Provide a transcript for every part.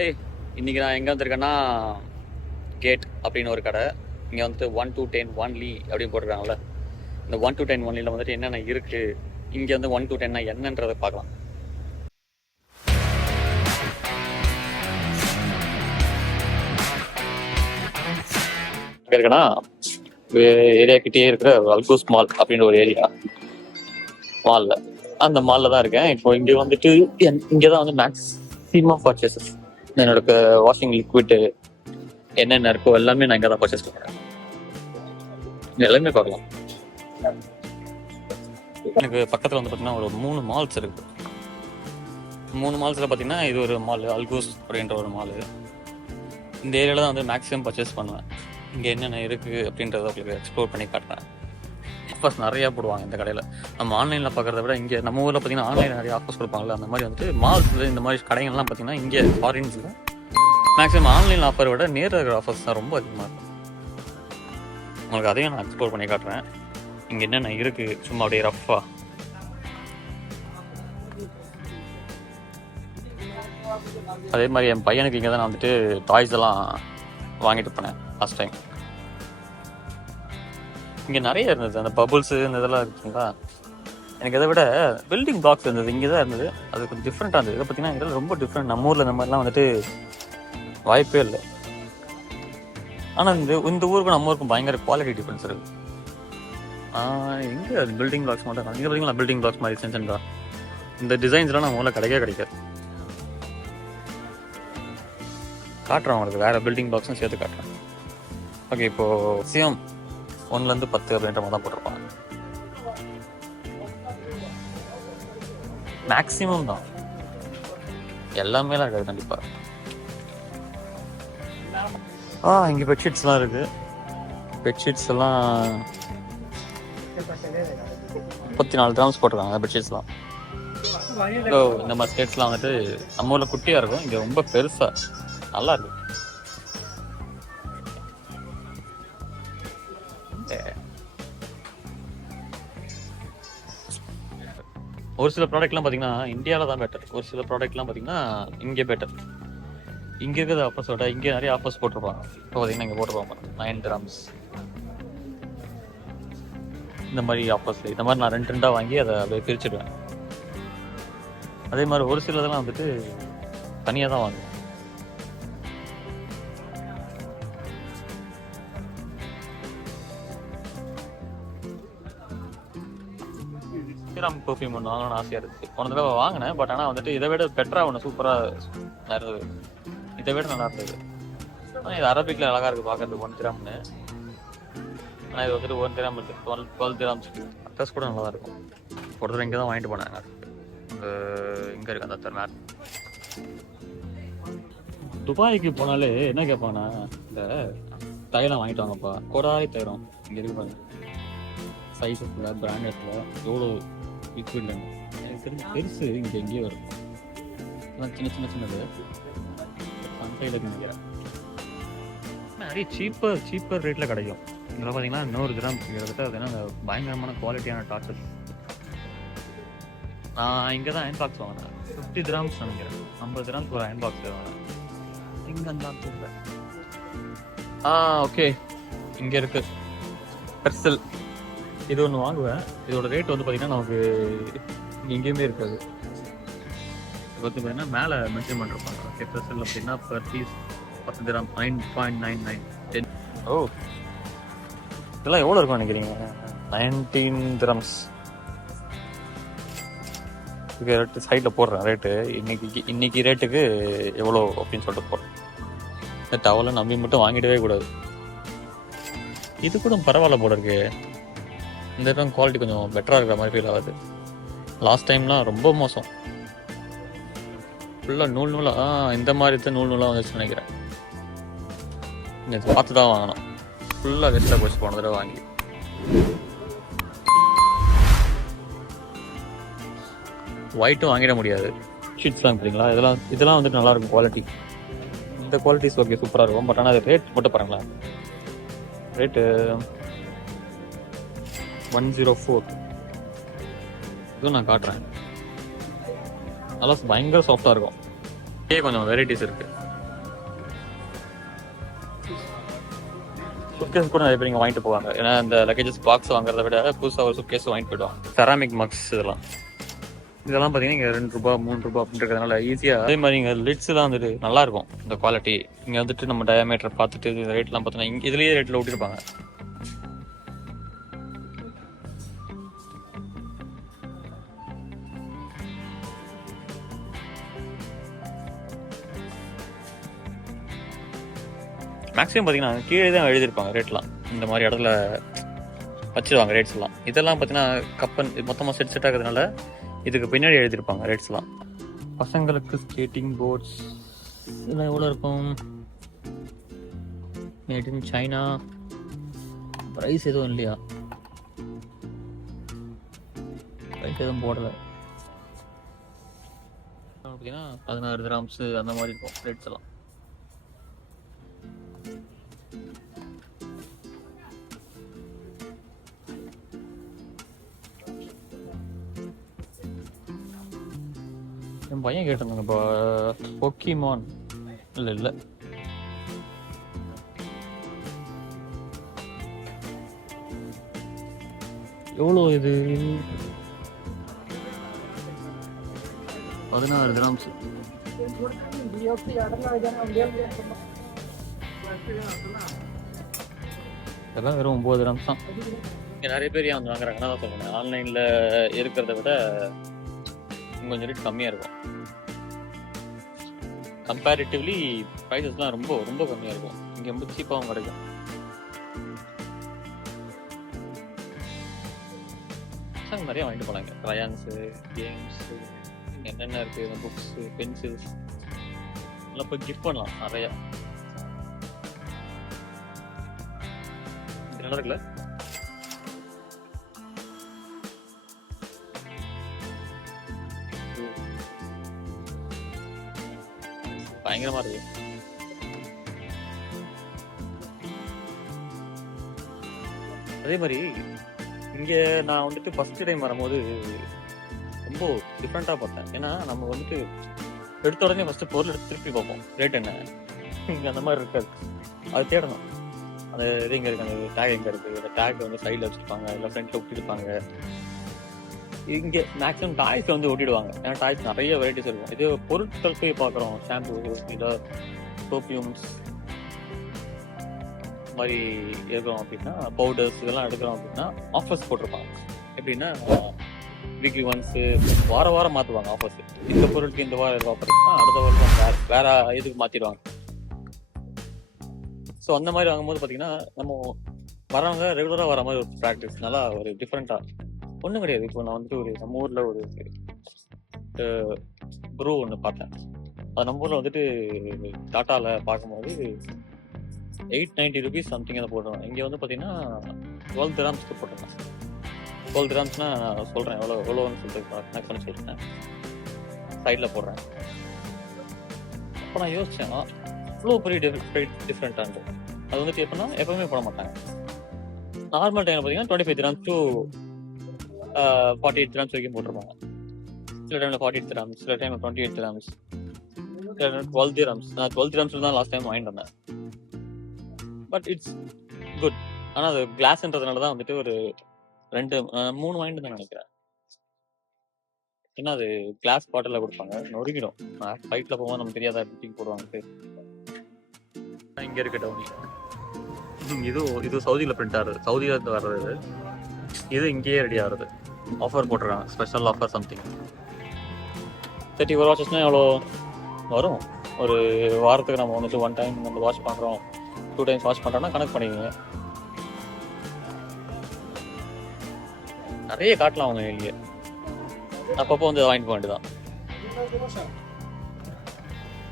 Hi. இன்றைக்கி நான் எங்கே வந்திருக்கேன்னா கேட் அப்படின்னு ஒரு கடை. இங்கே வந்துட்டு ஒன் டூ டென் ஒன்லி அப்படின்னு போட்டிருக்காங்கல்ல. இந்த ஒன் டூ டென் ஒன்லியில் வந்துட்டு என்னென்ன இருக்குது இங்கே வந்து ஒன் டூ டென்னா என்னன்றதை பார்க்கலாம். இருக்குன்னா ஏரியா கிட்டே இருக்கிற அல்கோஸ் மால் அப்படின்ற ஒரு ஏரியா மாலில் அந்த மாலில் தான் இருக்கேன். இப்போ இங்கே வந்துட்டு இங்கே தான் வந்து மேக்ஸிமம் பர்ச்சேசஸ் என்னோட வாஷிங் லிக்விட் என்னென்ன இருக்கோ எல்லாமே நான் இங்கே தான் பர்ச்சேஸ் பண்ணுறேன் எல்லாமே பார்க்கலாம். எனக்கு பக்கத்தில் வந்து பார்த்தீங்கன்னா ஒரு மூணு மால்ஸ் இருக்கு. மூணு மால்ஸில் பார்த்தீங்கன்னா இது ஒரு மால் அல்கோஸ் அப்படின்ற ஒரு மால் இந்த ஏரியாவில் தான் வந்து மேக்ஸிமம் பர்ச்சேஸ் பண்ணுவேன். இங்கே என்னென்ன இருக்குது அப்படின்றத உங்களுக்கு எக்ஸ்ப்ளோர் பண்ணி காட்டுறேன். ஆஃபர்ஸ் நிறையா போடுவாங்க இந்த கடையில். நம்ம ஆன்லைனில் பார்க்குறத விட இங்கே நம்ம ஊரில் பார்த்தீங்கன்னா ஆன்லைனில் நிறைய ஆஃபர்ஸ் கொடுப்பாங்கல்ல அந்த மாதிரி வந்துட்டு மால்ஸில் இந்த மாதிரி கடைகள்லாம் பார்த்தீங்கன்னா இங்கே ஃபாரின்ஸில் மேக்ஸிமம் ஆன்லைன் ஆஃபரை விட நேரில் இருக்கிற ஆஃபர்ஸ் தான் ரொம்ப அதிகமாக இருக்கும். உங்களுக்கு அதையும் நான் எக்ஸ்ப்ளோர் பண்ணி காட்டுறேன். இங்கே என்னென்ன இருக்குது சும்மா அப்படியே ரஃப்பாக அதே மாதிரி என் பையனுக்கு இங்கே தான் நான் வந்துட்டு டாய்ஸ் எல்லாம் வாங்கிட்டு போனேன் ஃபஸ்ட் டைம் இங்கே நிறைய இருந்தது. அந்த பபுள்ஸு இந்த இதெல்லாம் இருக்குங்களா எனக்கு இதை விட பில்டிங் பிளாக்ஸ் இருந்தது. இங்கே தான் இருந்தது. அது கொஞ்சம் டிஃப்ரெண்ட்டாக இருந்தது. இதை பார்த்தீங்கன்னா இதெல்லாம் ரொம்ப டிஃப்ரெண்ட் நம்ம ஊரில் இந்த மாதிரிலாம் வந்துட்டு வாய்ப்பே இல்லை. ஆனால் இந்த இந்த ஊருக்கும் நம்ம ஊருக்கும் பயங்கர குவாலிட்டி டிஃப்ரென்ஸ் இருக்குது எங்கே பில்டிங் பிளாக்ஸ் மட்டும் இங்கே பார்த்தீங்களா பில்டிங் பிளாக்ஸ் மாதிரி சின்ன இந்த டிசைன்ஸ்லாம் நம்ம ஊரில் கிடைக்கவே கிடைக்காது. காட்டுறோம் உங்களுக்கு. வேறு பில்டிங் பாக்ஸும் சேர்த்து காட்டுறேன். ஓகே இப்போ சிஎம் ஒன்லேருந்து பத்து அப்படின்ற மாதிரி தான் போட்டிருப்பாங்க. மேக்ஸிமம் தான். எல்லாமே இருக்காது கண்டிப்பா. ஆ இங்கே பெட்ஷீட்ஸ்லாம் இருக்கு. பெட்ஷீட்ஸ் எல்லாம் முப்பத்தி நாலு கிராம்ஸ் போட்டிருக்காங்க பெட்ஷீட்ஸ்லாம் ஸோ இந்த மாதிரி ஸ்டேட்ஸ்லாம் வந்துட்டு நம்ம ஊரில் குட்டியாக இருக்கும். இங்கே ரொம்ப பெருசாக நல்லா இருக்கு. ஒரு சில ப்ராடக்ட்லாம் பார்த்தீங்கன்னா இந்தியாவில் தான் பெட்டர் ஒரு சில ப்ராடக்ட்லாம் பார்த்தீங்கன்னா இங்கே பெட்டர் இங்கே இருக்கிறது ஆஃபர்ஸ் விட இங்கே நிறைய ஆஃபர்ஸ் போட்டிருப்பாங்க. இப்போ பார்த்தீங்கன்னா இங்கே போட்டிருப்பாங்க நைன் கிராம்ஸ் இந்த மாதிரி ஆஃபர்ஸ் இந்த மாதிரி நான் ரெண்டு ரெண்டாக வாங்கி அதை அப்படியே பிரிச்சுடுவேன். அதே மாதிரி ஒரு சிலதெல்லாம் வந்துட்டு தனியாக தான் வாங்குவேன். ஸ்ரீராம் பர்ஃப்யூம் ஒன்று வாங்கணும்னு ஆசையாக இருந்துச்சு போன தடவை வாங்கினேன் பட் ஆனால் வந்துட்டு இதை விட பெட்டராக ஒன்று சூப்பராக இருந்தது. இதை விட நல்லா இருந்தது. ஆனால் இது அரபிக்கில் அழகாக இருக்குது பார்க்கறதுக்கு ஒன் கிராம்னு ஆனால் இது வந்துட்டு ஒன் கிராம் இருக்குது டுவெல் டுவெல் கிராம்ஸ் அட்ரஸ் கூட நல்லா தான் இருக்கும். ஒரு தடவை இங்கே தான் வாங்கிட்டு போனாங்க இங்கே இருக்கு அந்த அத்தர் மேட் துபாய்க்கு போனாலே என்ன கேட்பானா இந்த தைலம் வாங்கிட்டு வாங்கப்பா. கொடாய் தைலம். இங்கே இருக்கு பாருங்க. சைஸஸில் பிராண்டட்ல எவ்வளோ லிக்விட்ல எனக்கு தெரிஞ்சு பெருசு இங்கே எங்கேயோ இருக்கும். இதெல்லாம் சின்ன சின்ன சின்னது. சந்தையில் நிறைய சீப்பர் சீப்பர் ரேட்டில் கிடைக்கும். இதில் பார்த்தீங்கன்னா நூறு கிராம் கிட்டத்தட்ட அது என்ன பயங்கரமான குவாலிட்டியான டார்ச்சர் நான் இங்கே தான் அயன் பாக்ஸ் வாங்கினேன். ஃபிஃப்டி கிராம்ஸ் நினைக்கிறேன். ஐம்பது கிராம்ஸ் ஒரு அயன் பாக்ஸ் வாங்கினேன். இங்கே அந்த தெரியல ஆ ஓகே இங்கே இருக்குது பெர்சல் இது ஒன்று வாங்குவேன். இதோட ரேட் வந்து பார்த்தீங்கன்னா நமக்கு எங்கேயுமே இருக்காது. இது பார்த்தீங்கன்னா மேலே மென்ஷன் பண்ணிருப்பாங்க. ஓகே அப்படின்னா பர் பீஸ் பத்து gram nine point nine nine ten ஓ. இதெல்லாம் எவ்வளோ இருக்கும் நினைக்கிறீங்க? நைன்டீன் கிராம்ஸ் இதுக்கு ரேட்டு சைட்டில் போடுறேன் ரேட்டு இன்னைக்கு இன்னைக்கு ரேட்டுக்கு எவ்வளோ அப்படின்னு சொல்லிட்டு போடுறேன். இந்த டவலை நம்பி மட்டும் வாங்கிடவே கூடாது. இது கூட பரவாயில்ல போல இருக்கு. இந்த டைம் குவாலிட்டி கொஞ்சம் பெட்டராக இருக்கிற மாதிரி ஃபீல் ஆகுது. லாஸ்ட் டைம்லாம் ரொம்ப மோசம். ஃபுல்லாக நூல் நூலாக ஆ இந்த மாதிரி தான் நூல் நூலாக வந்துச்சு நினைக்கிறேன். இது பார்த்து தான் வாங்கணும். ஃபுல்லாக வெஸ்ட்டாக போச்சு போன தடவை வாங்கி. ஒயிட்டும் வாங்கிட முடியாது. ஷீட்ஸ்லாம் பார்த்தீங்களா இதெல்லாம் இதெல்லாம் வந்துட்டு நல்லாயிருக்கும் குவாலிட்டி இந்த குவாலிட்டிஸ் ஓகே சூப்பராக இருக்கும். பட் ஆனால் அது ரேட் மட்டும் பாருங்களேன். ரேட்டு ஒன் ஜீரோ ஃபோர் இதுவும் நான் காட்டுறேன். நல்லா பயங்கர சாஃப்டாக இருக்கும். இதே கொஞ்சம் வெரைட்டிஸ் இருக்குது சுட்கேஸ் கூட நிறைய பேர் இங்கே வாங்கிட்டு போவாங்க. ஏன்னா அந்த லக்கேஜஸ் பாக்ஸ் வாங்குறத விட புதுசாக ஒரு சுட்கேஸ் வாங்கிட்டு போயிடுவாங்க. செராமிக் மக்ஸ் இதெல்லாம். இதெல்லாம் பார்த்தீங்கன்னா இங்கே ரெண்டு ரூபா மூணு ரூபா அப்படின்றதுனால ஈஸியாக அதே மாதிரி இங்கே லிட்ஸ் தான் வந்துட்டு நல்லா இருக்கும். இந்த குவாலிட்டி இங்கே வந்துட்டு நம்ம டயாமீட்டர் பார்த்துட்டு ரேட்லாம் பார்த்தோன்னா இங்கே இதுலேயே ரேட்டில் ஓட்டிருப்பாங்க மேக்ஸிமம் பார்த்தீங்கன்னா கீழே தான் எழுதியிருப்பாங்க ரேட்லாம் இந்த மாதிரி இடத்துல வச்சிருவாங்க ரேட்ஸ் எல்லாம் இதெல்லாம் பார்த்தீங்கன்னா கப்பன் மொத்தமாக செட் செட் ஆகிறதுனால இதுக்கு பின்னாடி எழுதியிருப்பாங்க ரேட்ஸ்லாம் பசங்களுக்கு ஸ்கேட்டிங் போர்ட்ஸ் இதெல்லாம் எவ்வளோ இருக்கும்? மேட் இன் சைனா ப்ரைஸ் எதுவும் இல்லையா? ப்ரைஸ் எதுவும் போடலை. பார்த்தீங்கன்னா பதினாறு கிராம்ஸு அந்த மாதிரி இருக்கும் ரேட்ஸ் எல்லாம் என் பையன் கேட்டிருந்தாங்க. இப்போ பொக்கிமான் இல்லை இல்லை. எவ்வளோ இது? பதினாறு கிராம்ஸ் இதெல்லாம் வெறும் ஒம்பது கிராம்ஸ் தான். இங்கே நிறைய பேர் ஏன் வந்து வாங்குறாங்கன்னா தான் சொல்லுங்கள் ஆன்லைனில் இருக்கிறத விட கொஞ்சம் ரேட் கம்மியாக இருக்கும். கம்பேரிட்டிவ்லி ப்ரைஸஸ்லாம் ரொம்ப ரொம்ப கம்மியாக இருக்கும். இங்கே ரொம்ப சீப்பாகவும் கிடைக்கும். பசங்க நிறைய வாங்கிட்டு போனாங்க க்ரையான்ஸு கேம்ஸு என்னென்ன இருக்குது புக்ஸு பென்சில்ஸ் எல்லாம் போய் கிஃப்ட் பண்ணலாம் நிறையா. நல்லா இருக்குல்ல? பயங்கரமா இருக்கு. அதே மாதிரி இங்க நான் வந்துட்டு ஃபர்ஸ்ட் டைம் வரும்போது ரொம்ப டிஃப்ரெண்டா பார்த்தேன். ஏன்னா நம்ம வந்துட்டு எடுத்த உடனே ஃபர்ஸ்ட் பொருள் எடுத்து திருப்பி பார்ப்போம். ரேட் என்ன? இங்க அந்த மாதிரி இருக்காது. அது தேடணும். அந்த இது எங்க இருக்கு? அந்த டேக் எங்க இருக்கு? அந்த டேக் வந்து சைட்ல வச்சிருப்பாங்க இல்லை ஃப்ரண்ட்ல ஒட்டிருப்பாங்க இங்க மேக்ஸிமம் டாய்ஸ் வந்து ஓட்டிடுவாங்க. ஏன்னா டாய்ஸ் நிறைய வெரைட்டிஸ் இருக்கும். இது பொருட்கள் போய் பார்க்குறோம். ஷாம்பு இல்லை சோப்பியூம்ஸ் மாதிரி இருக்கிறோம் அப்படின்னா பவுடர்ஸ் இதெல்லாம் எடுக்கிறோம் அப்படின்னா ஆஃபர்ஸ் போட்டிருப்பாங்க. எப்படின்னா வீக்லி ஒன்ஸு வார வாரம் மாற்றுவாங்க ஆஃபர்ஸ் இந்த பொருளுக்கு இந்த வாரம் ஆஃபர் இருக்குன்னா அடுத்த வாரம் வேற வேற இதுக்கு மாற்றிடுவாங்க ஸோ அந்த மாதிரி வாங்கும்போது பார்த்தீங்கன்னா நம்ம வரவங்க ரெகுலராக வர மாதிரி ஒரு ப்ராக்டிஸ் நல்லா ஒரு டிஃப்ரெண்ட்டாக ஒன்றும் கிடையாது. இப்போ நான் வந்துட்டு ஒரு நம்ம ஊரில் ஒரு ப்ரூ ஒன்று பார்த்தேன். அது நம்ம ஊரில் வந்துட்டு டாட்டாவில் பார்க்கும்போது எயிட் நைன்டி ருபீஸ் சம்திங் அதை போடுவேன் இங்கே வந்து பார்த்தீங்கன்னா டுவெல் கிராம்ஸ்க்கு போட்டிருக்கேன் டுவெல் கிராம்ஸ்னா நான் சொல்கிறேன் எவ்வளோ எவ்வளோன்னு சொல்லிட்டு கனெக்ட் பண்ணி சொல்லிட்டேன் சைடில் போடுறேன். அப்போ நான் யோசித்தேன் இவ்வளோ பெரிய டிஃப்ரெண்ட் டிஃப்ரெண்ட்டான்ட்டு அது வந்துட்டு எப்படின்னா எப்பவுமே போட மாட்டாங்க. நார்மல் டைம் பார்த்தீங்கன்னா twenty five grams to forty eight grams வரைக்கும் போட்டிருப்பாங்க. சில டைமில் ஃபார்ட்டி எயிட் கிராம்ஸ் சில டைம் டுவெண்ட்டி எயிட் கிராம்ஸ் சில டைம் டுவெல் கிராம்ஸ் நான் டுவெல் கிராம்ஸ் தான் லாஸ்ட் டைம் வாங்கிட்டு வந்தேன். பட் இட்ஸ் குட் ஆனால் அது கிளாஸ்ன்றதுனால தான் வந்துட்டு ஒரு ரெண்டு மூணு வாங்கிட்டு தான் நினைக்கிறேன். ஏன்னா அது கிளாஸ் பாட்டில் கொடுப்பாங்க. நொறுக்கிடும். ஃபைட்டில் போகும்போது நமக்கு தெரியாத பிட்டிங் போடுவாங்க இங்கே இருக்க டவுனி. இது இது சவுதியில் பிரிண்ட் ஆகுது. சவுதியில இருந்து வர்றது. இது இங்கேயே ரெடி ஆகுது. ஆஃபர் போட்டுறாங்க special offer something thirty four வாட்சஸ்னால் எவ்வளோ வரும்? ஒரு வாரத்துக்கு நம்ம வந்துட்டு ஒன் டைம் நம்ம வாட்ச் பண்ணுறோம் டூ டைம்ஸ் வாட்ச் பண்ணுறோன்னா கனெக்ட் பண்ணிக்கோங்க. நிறைய காட்டலாம் அவங்க வெளியே அப்பப்போ வந்து வாங்கிட்டு போக வேண்டியதான்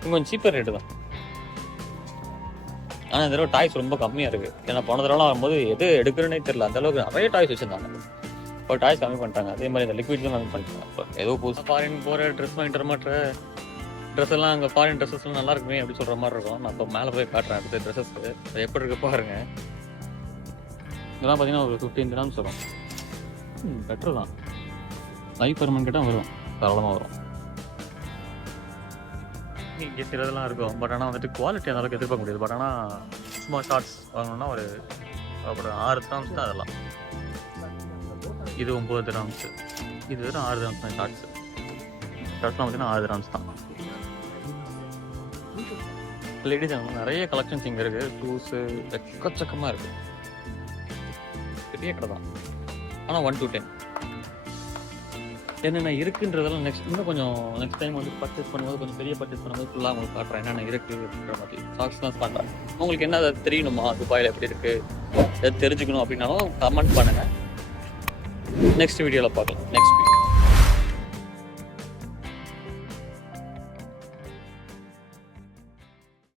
கொஞ்சம் சீப்பர் ரேட்டு தான். ஆனால் இந்த தடவை டாய்ஸ் ரொம்ப கம்மியாக இருக்குது ஏன்னா போன தடவைலாம் வரும்போது எது எடுக்கிறேனே தெரியல. அந்தளவுக்கு நிறைய டாய்ஸ் வச்சுருந்தாங்க. இப்போ டாய்ஸ் கம்மி பண்ணிட்டாங்க. அதே மாதிரி இந்த லிக்விட்ஸும் கம்மி பண்ணிட்டாங்க. இப்போ ஏதோ புதுசாக ஃபாரின் போகிற ட்ரெஸ் வாங்கிட்டு மாட்டுற ட்ரெஸ் எல்லாம் அங்கே ஃபாரின் ட்ரெஸ்ஸஸ்லாம் நல்லா இருக்குமே அப்படி சொல்கிற மாதிரி இருக்கும். நான் இப்போ மேலே போய் காட்டுறேன் அடுத்த ட்ரெஸ்ஸஸ் அது எப்படி இருக்கு பாருங்க. இதெல்லாம் பார்த்தீங்கன்னா ஒரு ஃபிஃப்டீன் கிராம்ஸ் வரும். பெட்ரு தான். லைஃப் பர்மன் கிட்ட வரும். தாராளமாக வரும். இங்கே சிலதெல்லாம் இருக்கும். பட் ஆனால் வந்துட்டு குவாலிட்டி அந்த அளவுக்கு எதிர்பார்க்க முடியாது. பட் ஆனால் சும்மா ஷார்ட்ஸ் வாங்கணும்னா ஒரு அப்புறம் ஆறு கிராம்ஸ் தான் அதெல்லாம். இது ஒம்பது கிராம்ஸ் இது வெறும் ஆறு கிராம்ஸ் தான் ஷார்ட்ஸ் ஷார்ட்ஸ்லாம் பார்த்தீங்கன்னா ஆறு கிராம்ஸ் தான். லேடிஸ் நிறைய கலெக்ஷன்ஸ் இங்கே இருக்குது ஷூஸு எக்கச்சக்கமாக இருக்குது பெரிய கடை தான். ஆனால் ஒன் டூ டென் என்னென்ன இருக்குன்றதெல்லாம் நெக்ஸ்ட் இன்னும் கொஞ்சம் நெக்ஸ்ட் டைம் வந்து பர்ச்சேஸ் பண்ணும்போது கொஞ்சம் பெரிய பர்ச்சேஸ் பண்ணும்போது ஃபுல்லாக உங்களுக்கு காட்டுறேன். என்னென்ன இருக்குது அப்படின்ற மாதிரி. சாக்ஸ் தான் பண்ணுறேன் உங்களுக்கு என்ன அதை தெரியணுமா? துபாயில் எப்படி இருக்குது எது தெரிஞ்சுக்கணும் அப்படின்னாலும் கமெண்ட் பண்ணுங்கள் நெக்ஸ்ட் வீடியோவில் பார்க்கலாம். Next week